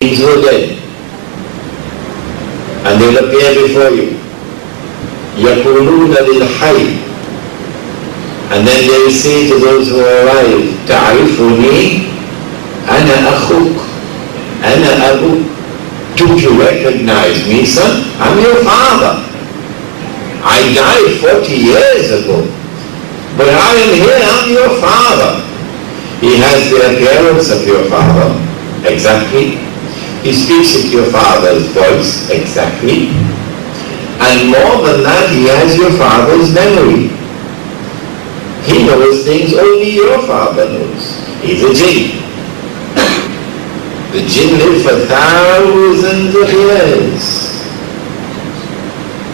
beings who are dead. And they will appear before you. يَقُولُونَ لِلْحَيِّ. And then they will say to those who are alive, تَعْرِفُنِي أَنَا أَخُوكَ أَنَا أَبُوكَ. Don't you recognize me, son? I'm your father. I died 40 years ago. But I am here, I'm your father. He has the appearance of your father, exactly. He speaks with your father's voice, exactly. And more than that, he has your father's memory. He knows things only your father knows. He's a jinn. The jinn live for thousands of years.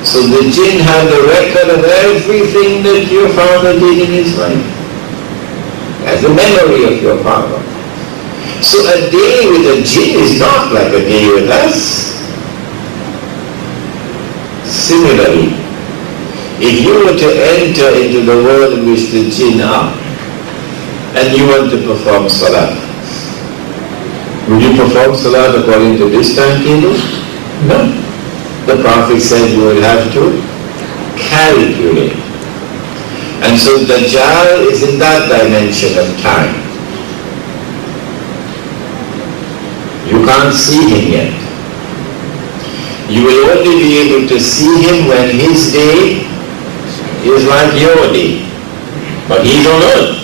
So the jinn had the record of everything that your father did in his life. As a memory of your father. So a day with a jinn is not like a day with us. Similarly, if you were to enter into the world in which the jinn are, and you want to perform salat, would you perform salat according to this timetable? No. The Prophet said you would have to calculate. And so Dajjal is in that dimension of time. You can't see him yet. You will only be able to see him when his day is like your day. But he's on earth.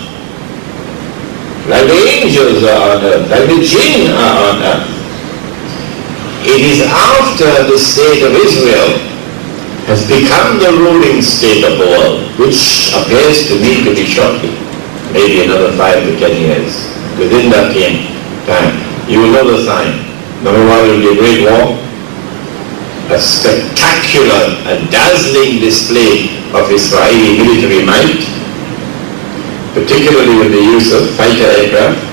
Like the angels are on earth, like the jinn are on earth. It is after the state of Israel has become the ruling state of the world, which appears to me to be shortly, maybe another 5 to 10 years. Within that time, you will know the sign. Number one will be a great war, a spectacular, a dazzling display of Israeli military might, particularly with the use of fighter aircraft.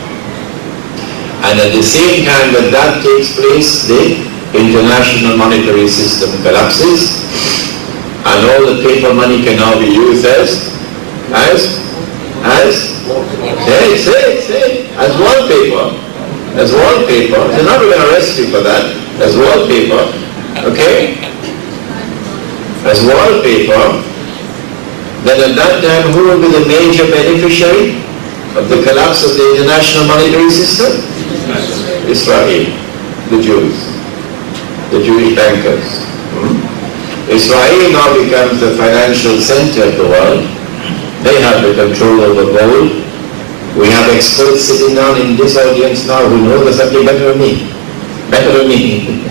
And at the same time that that takes place, the international monetary system collapses, and all the paper money can now be used as wallpaper. As wallpaper. They're not going to arrest you for that. As wallpaper. Okay? As wallpaper. Then at that time, who will be the major beneficiary of the collapse of the international monetary system? Israel. The Jews. The Jewish bankers. Israel now becomes the financial center of the world. They have the control over gold. We have experts sitting down in this audience now who know the subject better than me. Better than me.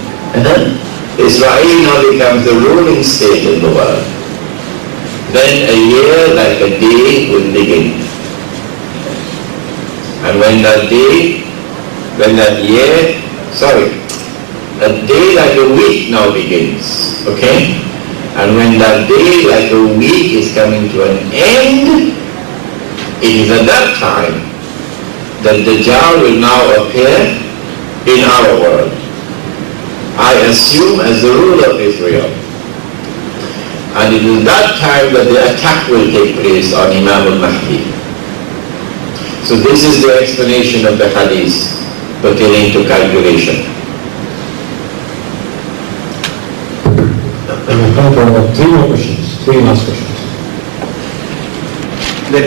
Israel now becomes the ruling state in the world. Then a year like a day will begin. And when a day like a week now begins. Okay? And when that day like a week is coming to an end, it is at that time that Dajjal will now appear in our world. I assume as the ruler of Israel. And it is that time that the attack will take place on Imam al-Mahdi. So this is the explanation of the hadith pertaining to calculation. Three more questions, three last questions. The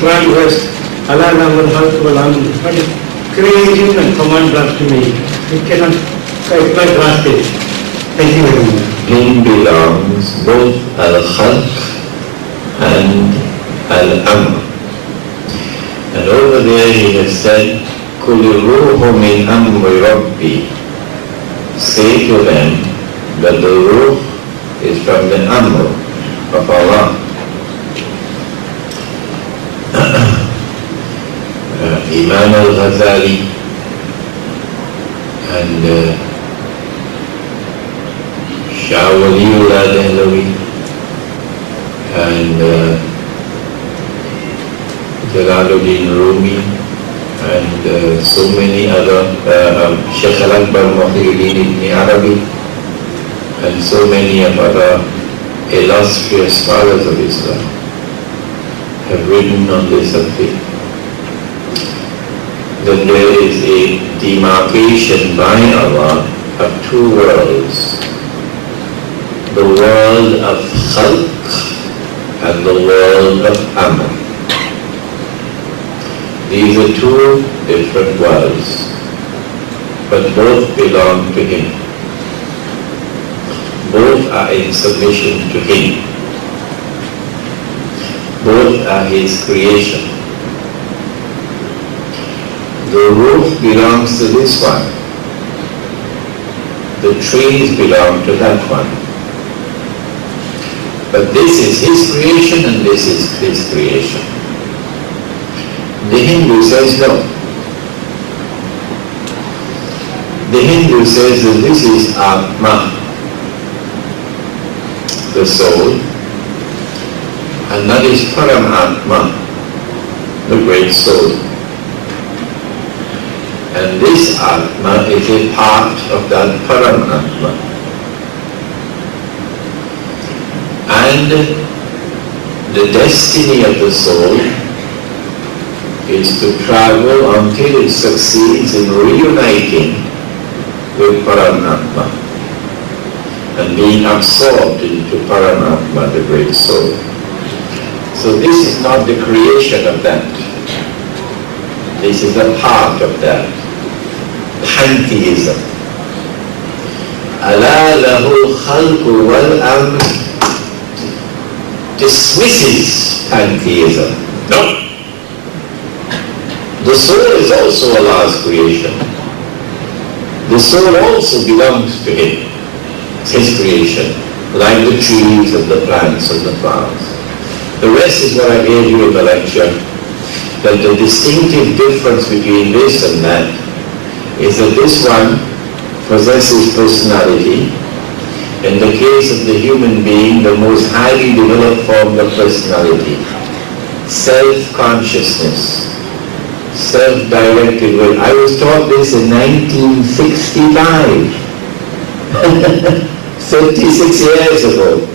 Quran verse, Allah what is creating and command belongs to me. It cannot quite translate. Thank you very much. Him belongs both al-khalq and al-amr. And over there he has said, قُلِ الرُّوحُ مِنْ أَمْرِ رَبِّي. Say to them that the ruh is from the amr of Allah. Imam al-Ghazali and Shah Waliullah Dehlawi and Jalaluddin Rumi and so many other, Sheikh Al-Akbar Muhyiddin Ibn Arabi and so many of other illustrious scholars of Islam have written on this subject. that there is a demarcation by Allah of two worlds. The world of khalq and the world of amr. These are two different worlds, but both belong to Him. Both are in submission to Him. Both are His creation. The roof belongs to this one. The trees belong to that one. But this is His creation and this is His creation. The Hindu says no. The Hindu says that this is Atma, the soul, and that is Paramatma, the great soul. And this Atma is a part of that Paramatma. And the destiny of the soul is to travel until it succeeds in reuniting with Paramatma and being absorbed into Paramatma, the great soul. So this is not the creation of that. This is a part of that. Pantheism. Ala lahu khalqu wal amr dismisses pantheism. No. The soul is also Allah's creation. The soul also belongs to Him. It's His creation, like the trees and the plants and the flowers. The rest is what I gave you in the lecture, that the distinctive difference between this and that is that this one possesses personality. In the case of the human being, the most highly developed form of personality, self-consciousness, self-directed will. I was taught this in 1965, 36 years ago,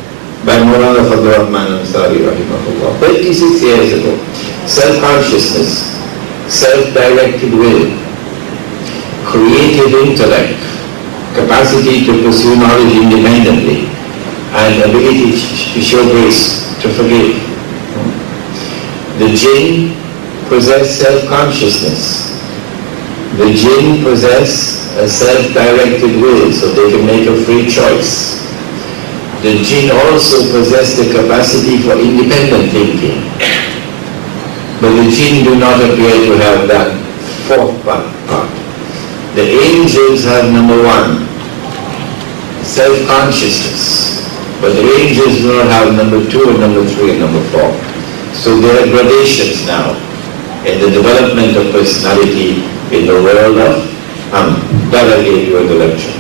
by Maulana Fadl Rahman Ansari rahimahullah. 36 years ago. Self-consciousness, self-directed will, creative intellect, capacity to pursue knowledge independently, and ability to show grace, to forgive. The jinn possess self-consciousness. The jinn possess a self-directed will, so they can make a free choice. The jinn also possess the capacity for independent thinking. But the jinn do not appear to have that fourth part. The angels have number one, self-consciousness. But the angels do not have number two and number three and number four. So there are gradations now in the development of personality in the world of that I gave you in the lecture.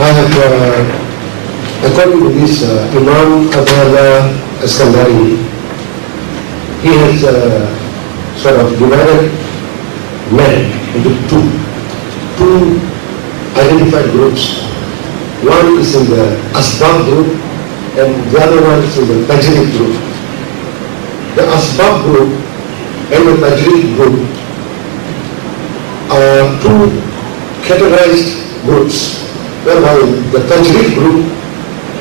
I have, according to this Imam Abdullah Iskandari, he has sort of divided men into two identified groups. One is in the Asbab group and the other one is in the Tajrid group. The Asbab group and the Tajrid group are two categorized groups, whereby the Tajrid group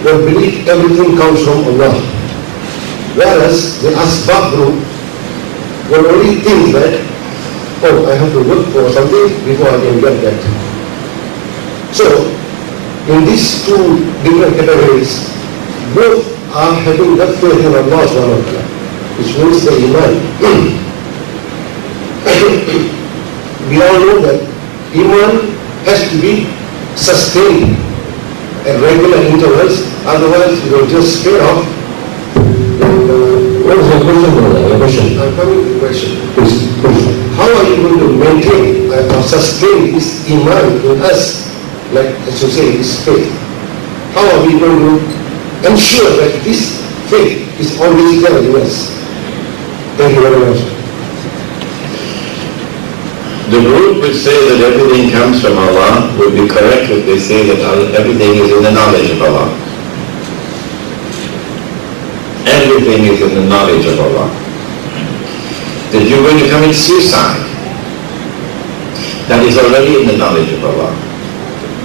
will believe everything comes from Allah, whereas the Asbab group will only think that, oh, I have to work for something before I can get that. So, in these two different categories, both are having that faith in Allah subhanahu wa ta'ala, which means the Iman. We all know that Iman has to be sustained at regular intervals, otherwise it will just fade off. What is your question, brother? Your question? I'm coming to the question. Please. How are you going to maintain or sustain this Iman in us, like as you say, this faith? How are we going to ensure that this faith is always there in us? Thank you very much. The group which say that everything comes from Allah would be correct if they say that everything is in the knowledge of Allah. Everything is in the knowledge of Allah. That you're going to commit suicide, that is already in the knowledge of Allah.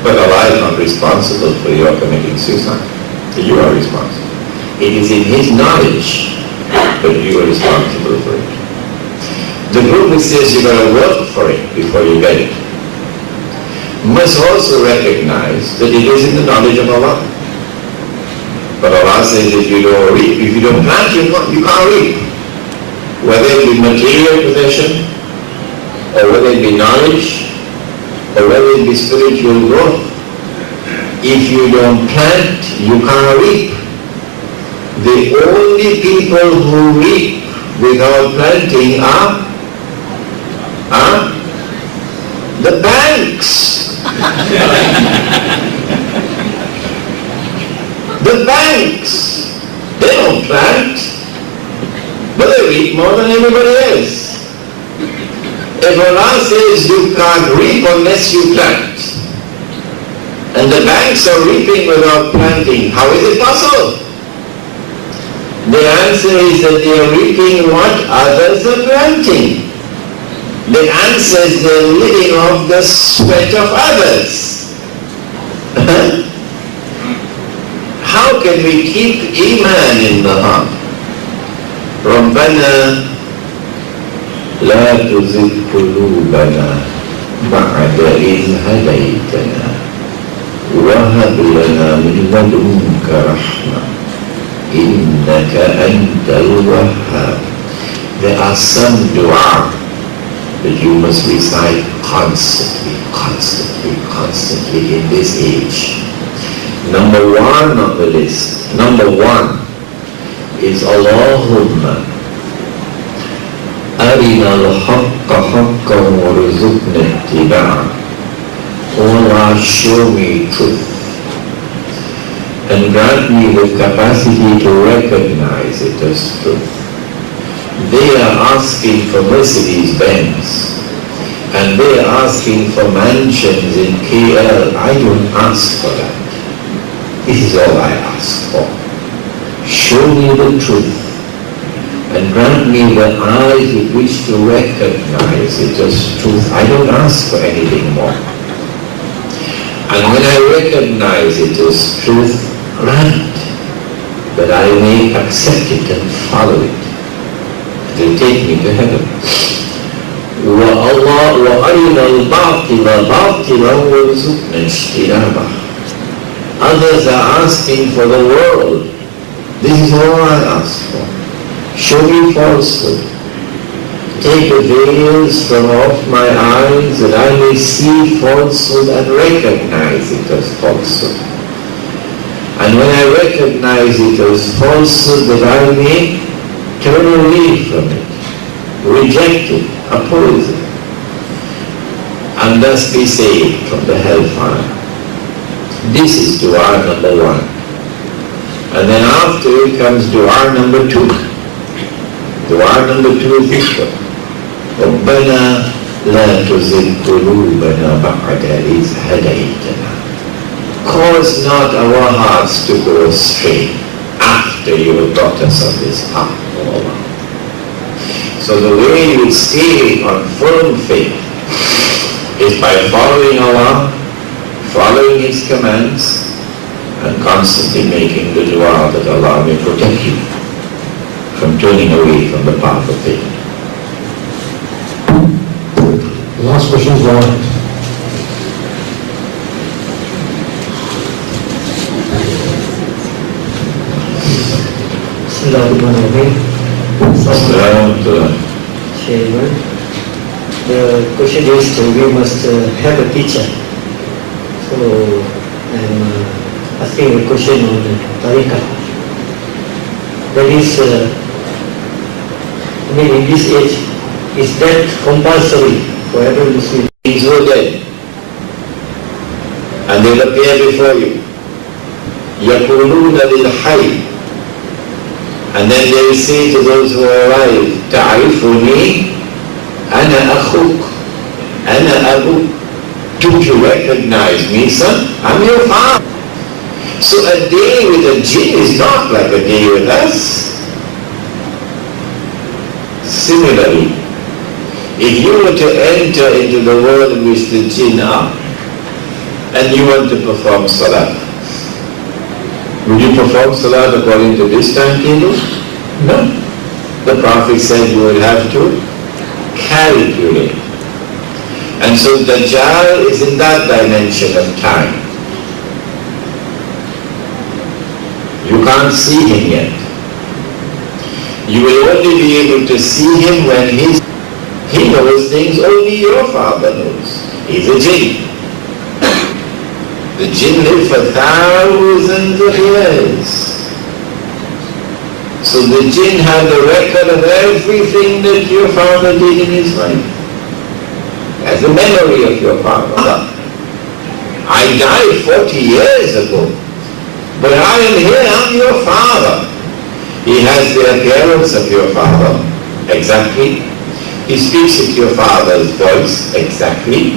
But Allah is not responsible for your committing suicide. You are responsible. It is in His knowledge, but you are responsible for it. The group which says you've got to work for it before you get it must also recognize that it is in the knowledge of Allah. But Allah says if you don't reap, if you don't plant, you can't reap. Whether it be material possession, or whether it be knowledge, or whether it be spiritual growth, if you don't plant, you can't reap. The only people who reap without planting are the banks. The banks, they don't plant, but they reap more than everybody else. If Allah says you can't reap unless you plant, and the banks are reaping without planting, how is it possible? The answer is that they are reaping what others are planting. The answer is they are living off the sweat of others. How can we keep Iman in the heart? رَبَّنَا لَا تُزِغْ قُلُوبَنَا بَعْدَ إِذْ هَدَيْتَنَا وَهَبْ لَنَا مِن لَّدُنكَ رَحْمَةً إِنَّكَ أَنْتَ الْوَهَّابُ. There are some dua that you must recite constantly in this age. Number one on the list, is Allahumma arina al-haqqa haqqan warzuqna ittiba'ah. Oh Allah, show me truth and grant me the capacity to recognize it as truth. They are asking for Mercedes-Benz and they are asking for mansions in KL. I don't ask for that. This is all I ask for. Show me the truth and grant me the eyes with which to recognize it as truth. I don't ask for anything more. And when I recognize it as truth, grant that I may accept it and follow it. It will take me to heaven. وَأَرِنَا الْبَاطِلَ بَاطِلًا وَارْزُقْنَا اجْتِنَابَهُ. Others are asking for the world. This is all I ask for. Show me falsehood. Take the veils from off my eyes that I may see falsehood and recognize it as falsehood. And when I recognize it as falsehood, that I may turn away from it, reject it, oppose it, and thus be saved from the hellfire. This is dua number one. And then after it comes dua number two. Dua number two is this one. رَبَّنَا لَا تُزِغْ قُلُوبَنَا بَعْدَ إِذْ هَدَيْتَنَا. Cause not our hearts to go astray after you have brought us on this path, O Allah. So the way you stay on firm faith is by following Allah, following His commands, and constantly making the dua that Allah may protect you from turning away from the path of faith. Last question is one. Chairman, the question is we must have a teacher. So I'm asking a question on Tariqah. That is, in this age, is that compulsory for every Muslim? Things were dead, and they'll appear before you. يَقُولُونَ لِلْحَيِّ. And then they will say to those who are alive, تَعْرِفُنِي أَنَا أَخُوكَ. Ana Abu, don't you recognize me, son? I'm your father. So a day with a jinn is not like a day with us. Similarly, if you were to enter into the world in which the jinn are, and you want to perform salat, would you perform salat according to this timetable? No. The Prophet said you will have to calculate. And so Dajjal is in that dimension of time. You can't see him yet. You will only be able to see him when he knows things only your father knows. He's a jinn. The jinn live for thousands of years. So the jinn had the record of everything that your father did in his life. As a memory of your father. I died 40 years ago, but I am here, I'm your father. He has the appearance of your father, exactly. He speaks with your father's voice, exactly.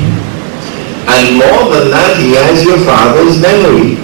And more than that, he has your father's memory.